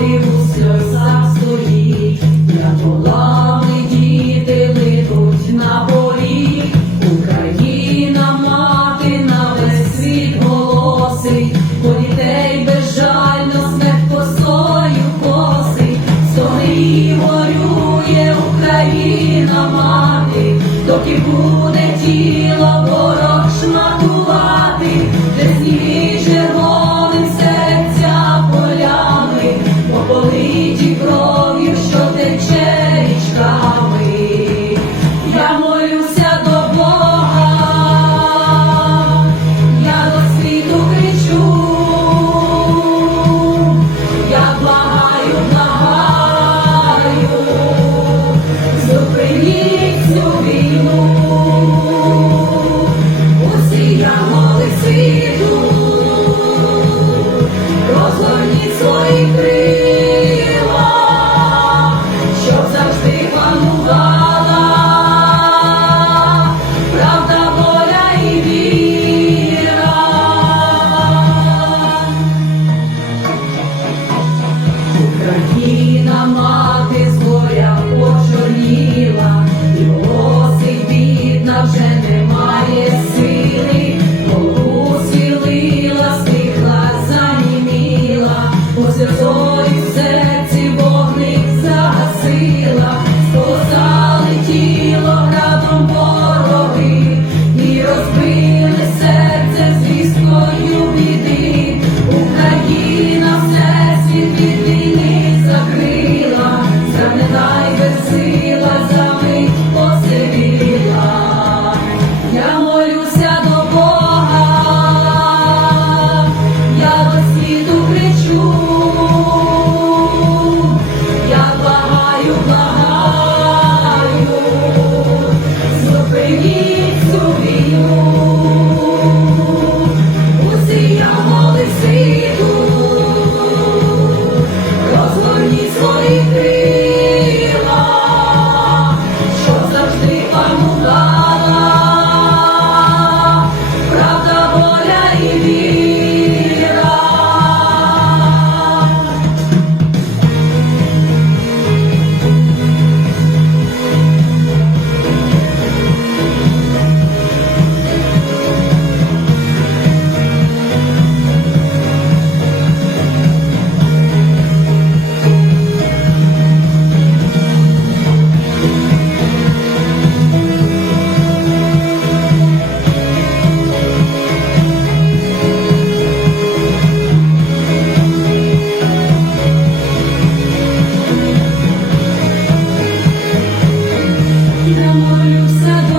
у сльозах стоїть, я полами діти линуть на поріг, Україна, мати на весь світ голосить, по дітей безжально смерть косою косить, Стоїть Україна, мати, доки буде. Я молюся до